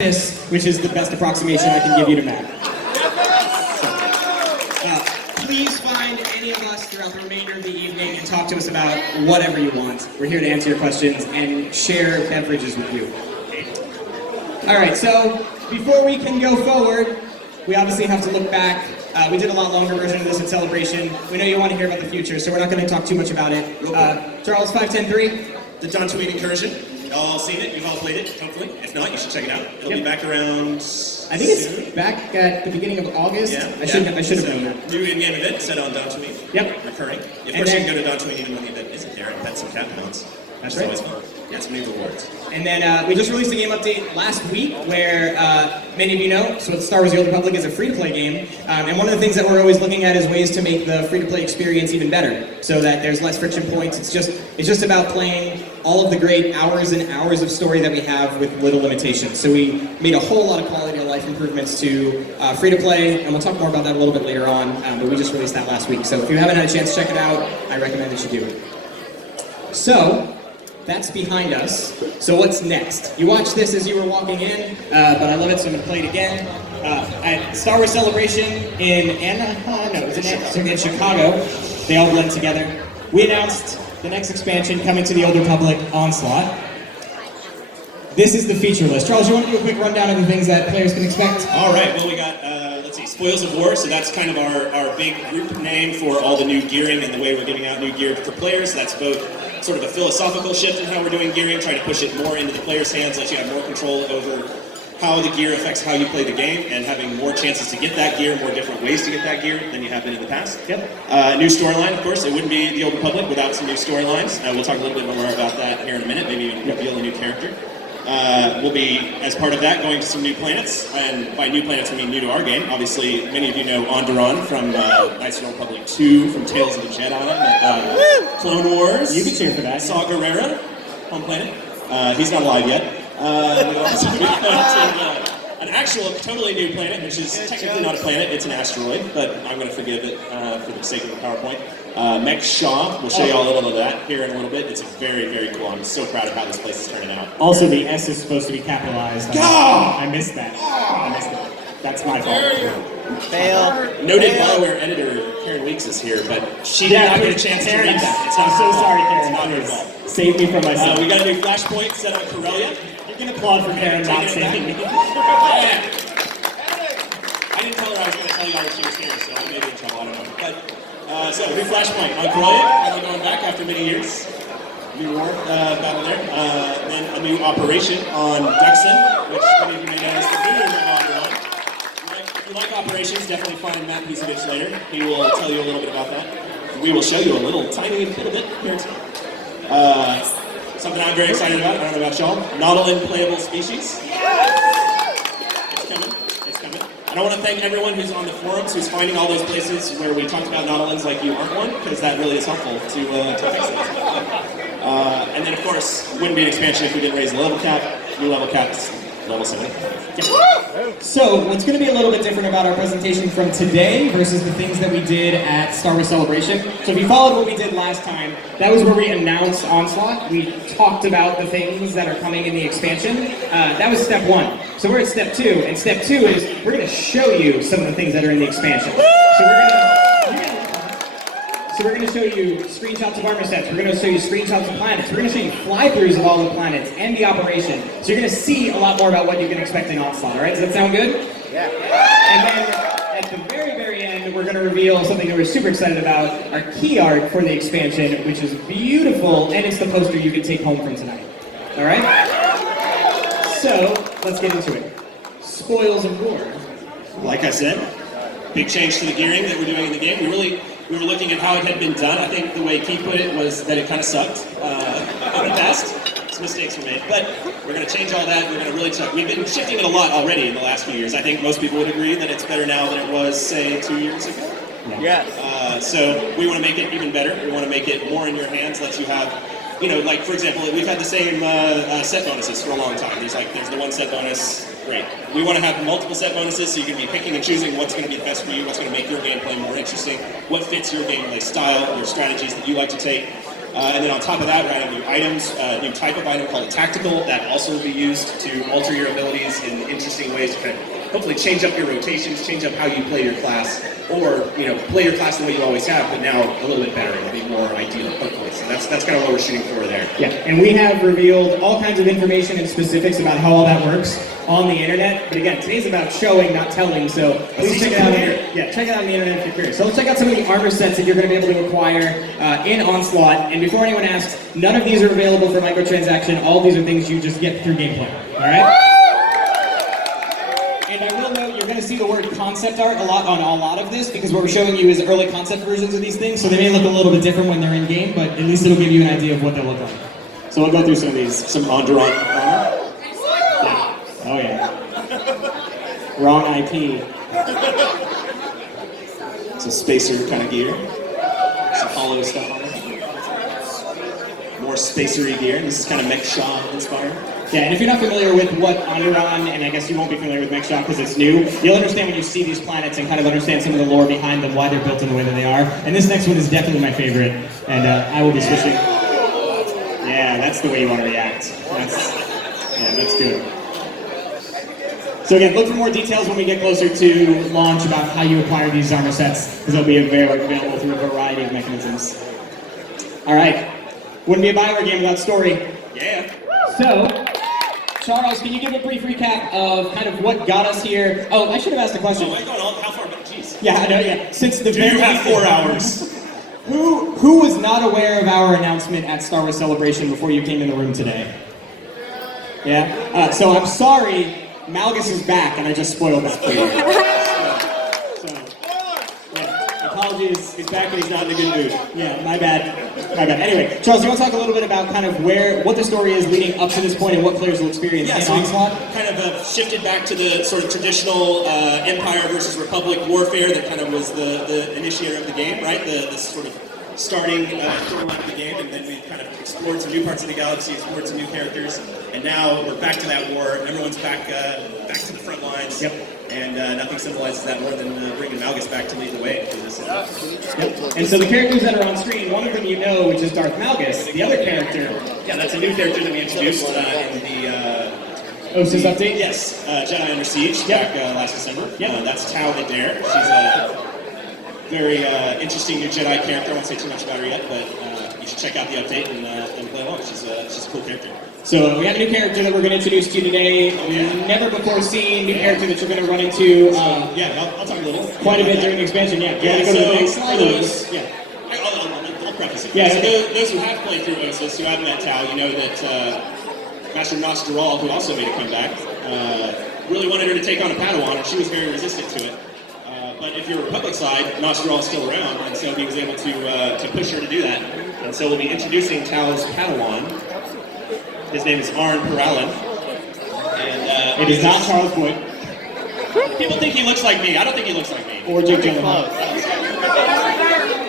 this, which is the best approximation I can give you to math. So, please find any of us throughout the remainder of the evening and talk to us about whatever you want. We're here to answer your questions and share beverages with you. Alright, so before we can go forward, we obviously have to look back. We did a lot longer version of this at Celebration. We know you want to hear about the future, so we're not going to talk too much about it. Charles, 5-10-3? The John Tweed incursion. You've all seen it, you've all played it, hopefully. If not, you should check it out. It'll be back around I think it's back at the beginning of August. I should have known that. New in-game event set on Don Tweed. Yep. Recurring. Of course, you can go to Don Tweed even when the event isn't there and pet some cat mounts. That's right. always fun. Get some new rewards. And then we just released a game update last week where many of you know, SWtOR The Old Republic is a free-to-play game. And one of the things that we're always looking at is ways to make the free-to-play experience even better so that there's less friction points. It's just about playing all of the great hours and hours of story that we have with little limitations. So we made a whole lot of quality of life improvements to free-to-play, and we'll talk more about that a little bit later on, but we just released that last week. So if you haven't had a chance to check it out, I recommend that you do. So, that's behind us. So what's next? You watched this as you were walking in, but I love it, so I'm going to play it again. At Star Wars Celebration in in Chicago, they all blend together. We announced the next expansion coming to the Old Republic, Onslaught. This is the feature list. Charles, you want to do a quick rundown of the things that players can expect? All right, well we got, Spoils of War, so that's kind of our big group name for all the new gearing and the way we're giving out new gear for players. That's both sort of a philosophical shift in how we're doing gearing, trying to push it more into the player's hands, let you have more control over how the gear affects how you play the game, and having more chances to get that gear, more different ways to get that gear than you have been in the past. Yep. New storyline, of course. It wouldn't be the Old Republic without some new storylines. We'll talk a little bit more about that here in a minute, maybe even reveal a new character. We'll be, as part of that, going to some new planets, and by new planets I mean new to our game. Obviously, many of you know Onderon from Knights of the Old Republic 2, from Tales of the Jedi, Clone Wars. You can cheer for that. Saw Gerrera, home planet. He's not alive yet. We'll also be going to an actual, totally new planet, which is technically not a planet, it's an asteroid, but I'm going to forgive it for the sake of the PowerPoint. Mech Shaw, we'll show you all a little of that here in a little bit. It's very, very cool. I'm so proud of how this place is turning out. Also, the S is supposed to be capitalized. I missed that. That's my fault. Fail. Noted BioWare editor Karen Weeks is here, but she did not get a chance to read that. It's not so sorry, Karen. It's not her fault. Save me from myself. We got a new flashpoint set on Corellia. You can applaud for Karen not saving me. I didn't tell her I was going to tell you all that she was here, so I may be in trouble. I don't know. But, so, new flashpoint on Corellia. Finally going back after many years. New war battle there. Then a new operation on Dexon, which many of you may know is the winner of Onderon. If you like operations, definitely find Matt Pisevich later. He will tell you a little bit about that. We will show you a little tiny little bit here too. Something I'm very excited about, I don't know about y'all, Nautilin playable species. It's coming, it's coming. And I want to thank everyone who's on the forums, who's finding all those places where we talked about Nautilins like you aren't one, because that really is helpful to fix this. And then of course, wouldn't be an expansion if we didn't raise the level cap. New level cap's level 7. So, what's going to be a little bit different about our presentation from today versus the things that we did at Star Wars Celebration. So if you followed what we did last time, that was where we announced Onslaught. We talked about the things that are coming in the expansion. That was step 1. So we're at step 2, and step 2 is we're going to show you some of the things that are in the expansion. So we're going to show you screenshots of armor sets, we're going to show you screenshots of planets, we're going to show you fly-throughs of all the planets and the operation. So you're going to see a lot more about what you can expect in Onslaught, alright? Does that sound good? Yeah. And then at the very, very end, we're going to reveal something that we're super excited about, our key art for the expansion, which is beautiful, and it's the poster you can take home from tonight. Alright? So, let's get into it. Spoils of War. Like I said, big change to the gearing that we're doing in the game. We were looking at how it had been done. I think the way Keith put it was that it kind of sucked at best. Some mistakes were made, but we're going to change all that. We're going to really check. We've been shifting it a lot already in the last few years. I think most people would agree that it's better now than it was, say, 2 years ago. Yes. So we want to make it even better. We want to make it more in your hands, let you have, like for example, we've had the same set bonuses for a long time. There's the one set bonus. Great. We want to have multiple set bonuses so you can be picking and choosing what's going to be the best for you, what's going to make your gameplay more interesting, what fits your gameplay style, your strategies that you like to take. And then on top of that, we're adding new items, a new type of item called a tactical that also will be used to alter your abilities in interesting ways to kind of hopefully change up your rotations, change up how you play your class, or play your class the way you always have, but now a little bit better. It'll be more ideal, hopefully. So that's kind of what we're shooting for there. Yeah, and we have revealed all kinds of information and specifics about how all that works on the internet. But again, today's about showing, not telling. So please check it out. Check it out on the internet if you're curious. So let's check out some of the armor sets that you're going to be able to acquire in Onslaught. And before anyone asks, none of these are available for microtransaction. All of these are things you just get through gameplay. All right. And I will note, you're going to see the word concept art a lot on a lot of this, because what we're showing you is early concept versions of these things, so they may look a little bit different when they're in game, but at least it'll give you an idea of what they'll look like. So we'll go through some of these, some Onderon armor. Yeah. Oh yeah. Wrong IP. It's a spacer kind of gear. Some hollow stuff on it. More spacery gear. This is kind of Mech Shaw inspired. Yeah, and if you're not familiar with what Onderon, and I guess you won't be familiar with Mech Shock because it's new, you'll understand when you see these planets and kind of understand some of the lore behind them, why they're built in the way that they are. And this next one is definitely my favorite, and I will be switching. Yeah, that's the way you want to react. That's good. So again, look for more details when we get closer to launch about how you acquire these armor sets, because they'll be available through a variety of mechanisms. All right, wouldn't be a Bioware game without story. Yeah. So, Charles, can you give a brief recap of kind of what got us here? Oh, I should have asked a question. Oh, I got all, how far back? Jeez. Yeah, I know, yeah. Since the Do you have 4 hours? Who was not aware of our announcement at Star Wars Celebration before you came in the room today? Yeah? So I'm sorry, Malgus is back, and I just spoiled that for you. Apologies, he's back and he's not in a good mood. Yeah, my bad. Anyway, Charles, you want to talk a little bit about kind of what the story is leading up to this point and what players will experience in Onslaught? Kind of shifted back to the sort of traditional Empire versus Republic warfare that kind of was the initiator of the game, right? The sort of starting format of the game, and then we kind of explored some new parts of the galaxy, explored some new characters, and now we're back to that war. Everyone's back to the front lines. Yep. And nothing symbolizes that more than bringing Malgus back to lead the way for this. Yep. And so the characters that are on screen, one of them you know, which is Darth Malgus. The other character, that's a new character that we introduced in the OSIS update. Yes, Jedi Under Siege back last December. That's Tau Adair. She's a very interesting new Jedi character. I won't say too much about her yet, but you should check out the update and play along. She's a cool character. So we have a new character that we're going to introduce to you today. Never before seen new character that you're going to run into. I'll talk a little. Quite a bit during the expansion. Yeah. I'll preface it. Yeah. So those who have played through OSIS, who have met Tau, you know that Master Nostral, who also made a comeback, really wanted her to take on a Padawan, and she was very resistant to it. But if you're Republic side, Nostral is still around, and so he was able to push her to do that. And so we'll be introducing Tau's Padawan. His name is Arn Peralin. And it is not Charles Wood. People think he looks like me. I don't think he looks like me. Or Jake Gyllenhaal.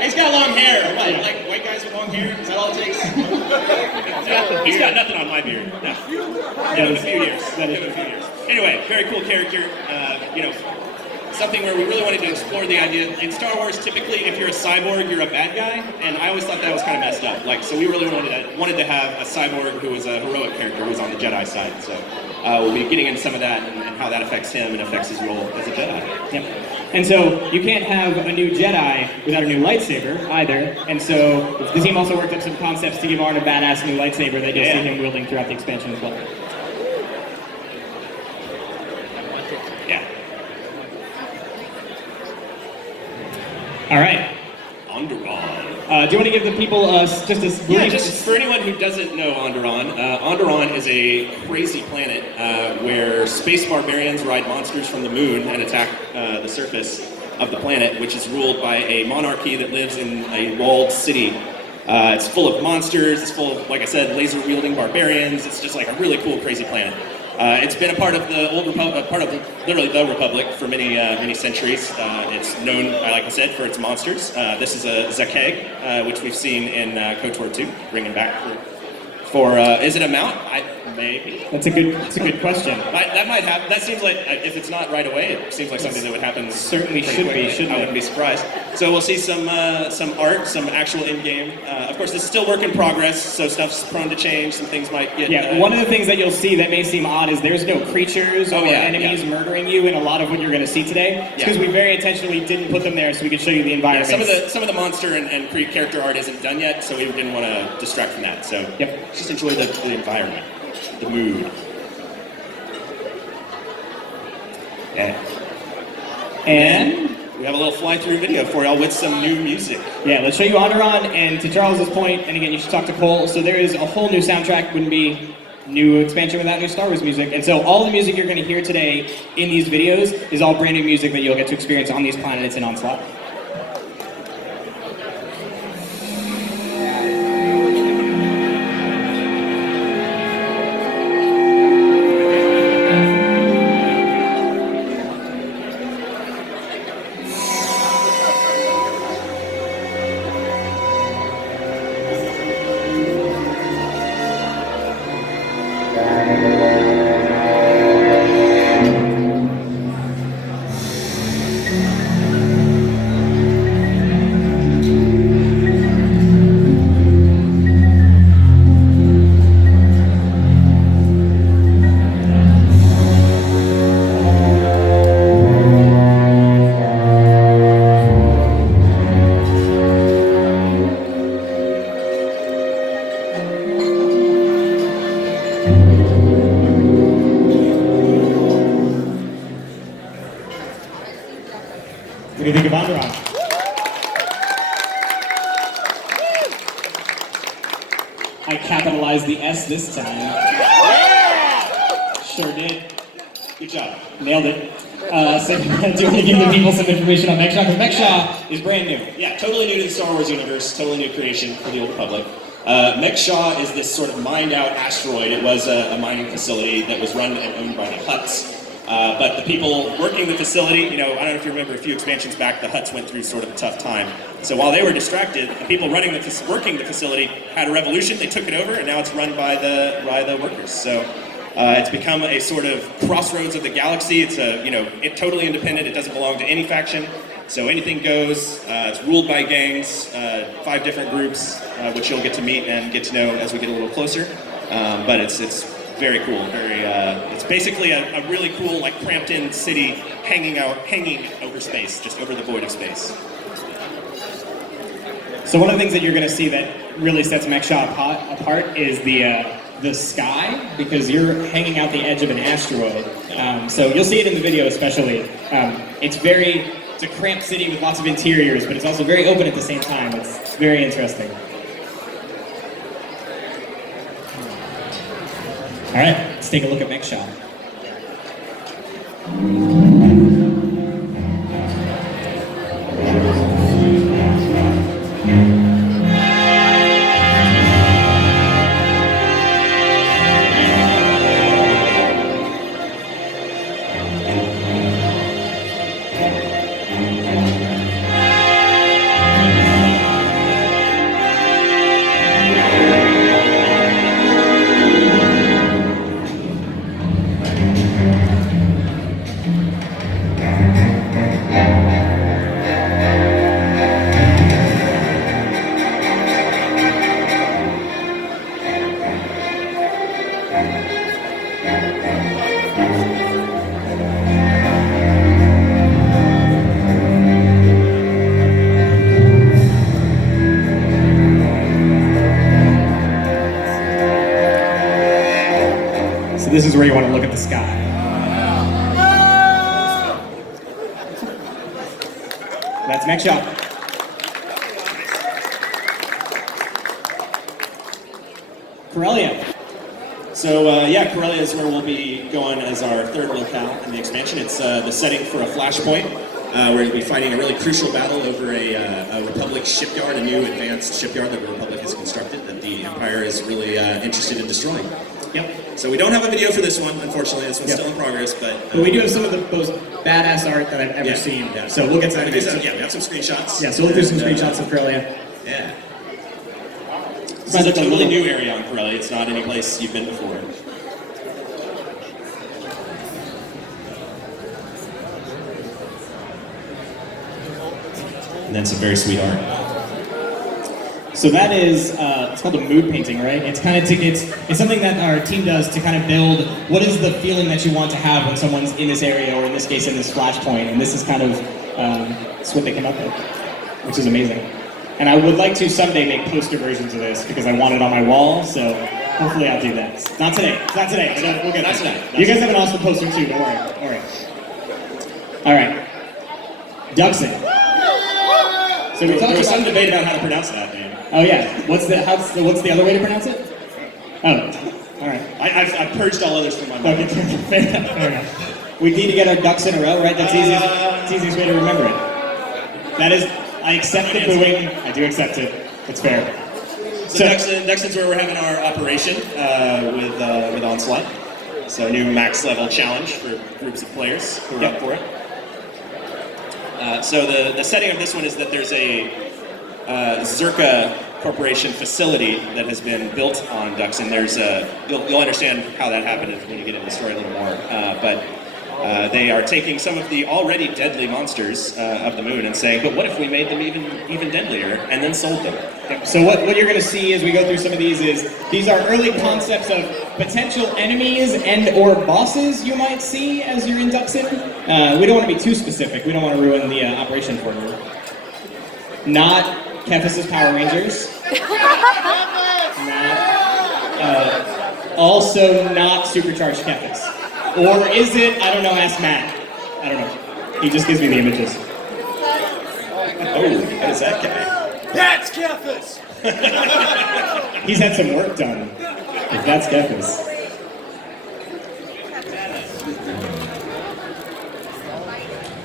He's got long hair. What, like white guys with long hair? Is that all it takes? He's got nothing on my beard. No. Give him a few years. Give him a few years. Anyway, very cool character. Something where we really wanted to explore the idea. In Star Wars, typically, if you're a cyborg, you're a bad guy, and I always thought that was kind of messed up. So we really wanted to have a cyborg who was a heroic character who was on the Jedi side. So we'll be getting into some of that and how that affects him and affects his role as a Jedi. Yep. And so you can't have a new Jedi without a new lightsaber either. And so the team also worked up some concepts to give Arn a badass new lightsaber that you'll see him wielding throughout the expansion as well. Yeah. All right. Onderon. Do you want to give the people just a brief... Yeah, just for anyone who doesn't know Onderon, Onderon is a crazy planet where space barbarians ride monsters from the moon and attack the surface of the planet, which is ruled by a monarchy that lives in a walled city. It's full of monsters, it's full of, like I said, laser-wielding barbarians. It's just like a really cool, crazy planet. It's been a part of the old Republic, literally the Republic for many centuries. It's known, like I said, for its monsters. This is a Zakeg, which we've seen in KOTOR 2, bringing back for is it a mount? Maybe. That's a good question. That might happen. That seems like, if it's not right away, it seems like something that would happen. Certainly pretty should quickly. be, shouldn't I it? wouldn't be surprised. So we'll see some art, some actual in-game. Of course, this is still work in progress, so stuff's prone to change. Some things might get. Yeah, one of the things that you'll see that may seem odd is there's no creatures or enemies murdering you in a lot of what you're going to see today. It's because we very intentionally didn't put them there so we could show you the environment. Some of the monster and character art isn't done yet, so we didn't want to distract from that. So just enjoy the environment, the mood. And we have a little fly-through video for y'all with some new music. Yeah, let's show you Onderon, and to Charles's point, and again, you should talk to Cole, so there is a whole new soundtrack, wouldn't be new expansion without new Star Wars music, and so all the music you're going to hear today in these videos is all brand new music that you'll get to experience on these planets in Onslaught. What do you think of Onderon? I capitalized the S this time. Yeah! Sure did. Good job. Nailed it. So do you want to give the people some information on Mechshaw? Because Mechshaw is brand new. Yeah, totally new to the Star Wars universe, totally new creation for the Old Republic. Mechshaw is this sort of mined-out asteroid. It was a mining facility that was run and owned by the Hutts. But the people working the facility, I don't know if you remember a few expansions back, the Hutts went through sort of a tough time. So while they were distracted, the people working the facility had a revolution, they took it over, and now it's run by the workers. So it's become a sort of crossroads of the galaxy. It's it's totally independent, it doesn't belong to any faction. So anything goes, it's ruled by gangs, 5 different groups, which you'll get to meet and get to know as we get a little closer. But it's very cool. It's basically a really cool, like cramped-in city hanging over space, just over the void of space. So one of the things that you're going to see that really sets Mechshaw apart is the sky, because you're hanging out the edge of an asteroid. So you'll see it in the video, especially. It's a cramped city with lots of interiors, but it's also very open at the same time. It's very interesting. All right, let's take a look at Mechshaw. This is where you want to look at the sky. That's Mechshaw. Corellia. So Corellia is where we'll be going as our third locale in the expansion. It's the setting for a flashpoint, where you'll be fighting a really crucial battle over a Republic shipyard, a new advanced shipyard that the Republic has constructed that the Empire is really interested in destroying. Yep. So we don't have a video for this one, unfortunately. This one's still in progress, but we do have some of the most badass art that I've ever seen. Yeah. So we'll get to that. We have some screenshots. Yeah, so we'll do some screenshots of Corellia. Yeah. This is a totally new area on Corellia. It's not any place you've been before. and then some very sweet art. So that is, it's called a mood painting, right? It's kind of it's something that our team does to kind of build what is the feeling that you want to have when someone's in this area, or in this case in this flashpoint. And this is kind of it's what they came up with, which is amazing. And I would like to someday make poster versions of this because I want it on my wall. So hopefully I'll do that. Not today. Not today. But we'll get Not there. today. You guys have an awesome poster too. Don't worry. All right. All right. Duxon. So we There talked was some about. debate about how to pronounce that name. Oh yeah. What's the other way to pronounce it? Oh. All right. I've purged all others from my mind. Okay. Fair enough. Fair enough. We need to get our ducks in a row, right? That's easiest. It's the easiest way to remember it. That is. I accept the booing. I do accept it. It's fair. So Duxton's where we're having our operation with Onslaught. So a new max level challenge for groups of players who are up for it. So the setting of this one is that there's a Zerka Corporation facility that has been built on Duxton. There's you'll understand how that happened when you get into the story a little more. But they are taking some of the already deadly monsters of the moon and saying, but what if we made them even deadlier and then sold them? Yep. So what you're going to see as we go through some of these is these are early concepts of potential enemies and or bosses you might see as you're in Duxton. We don't want to be too specific. We don't want to ruin the operation for you. Not Kefis' Power Rangers. Also not Supercharged Kefis. Or is it? I don't know, ask Matt. I don't know. He just gives me the images. Oh, what is that guy? That's Kefis! He's had some work done. If that's Kefis.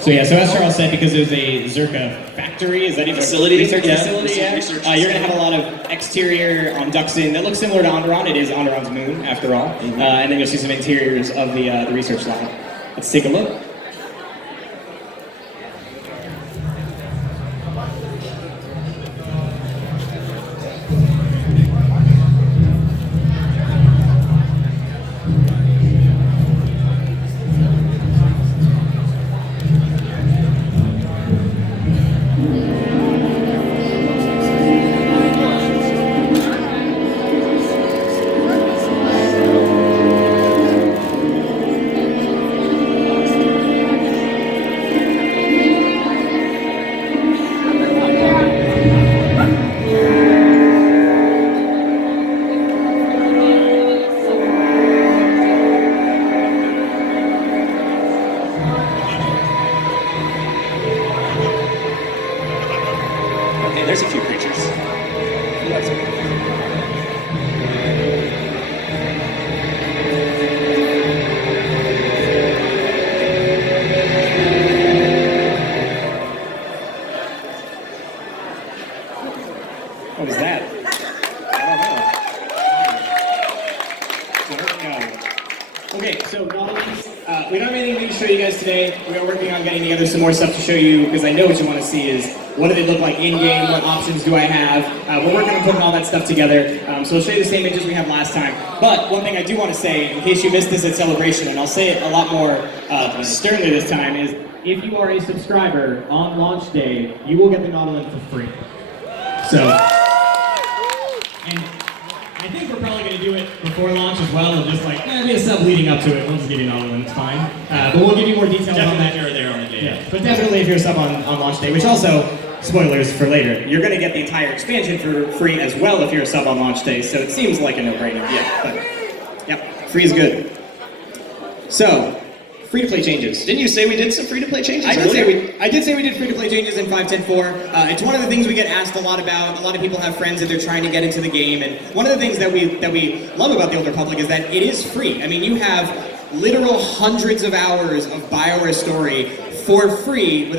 So yeah, so as Charles said, because there's a Zerka factory, is that even Facility? a research Yeah, facility? Yeah. research You're going to have a lot of exterior on Duxton that looks similar to Onderon. It is Onderon's moon, after all. And then you'll see some interiors of the research lab. Let's take a look. Okay, there's a few creatures. What is that? I don't know. Okay, so we don't have anything new to show you guys today. We are working on getting together some more stuff to show you because I know what you want to see is what do they look like in-game, what options do I have. We're working on putting all that stuff together. So I'll show you the same images we had last time. But one thing I do want to say, in case you missed this at Celebration, and I'll say it a lot more sternly this time, is if you are a subscriber on launch day, you will get the Nautilin for free. So, and I think we're probably going to do it before launch as well, and just like, be a sub leading up to it, we'll just give you Nautilin, it's fine. But we'll give you more details on that. Definitely if you're there on the day. Yeah, but definitely if you're a sub on launch day, which also, spoilers for later, you're going to get the entire expansion for free as well if you're a sub on launch day, so it seems like a no-brainer. Yeah, but, yep, free is good. So, free-to-play changes. Didn't you say we did some free-to-play changes I earlier? did say we did free-to-play changes in 5.10.4. It's one of the things we get asked a lot about. A lot of people have friends that they're trying to get into the game, and one of the things that we love about the Old Republic is that it is free. I mean, you have literal hundreds of hours of BioWare story for free without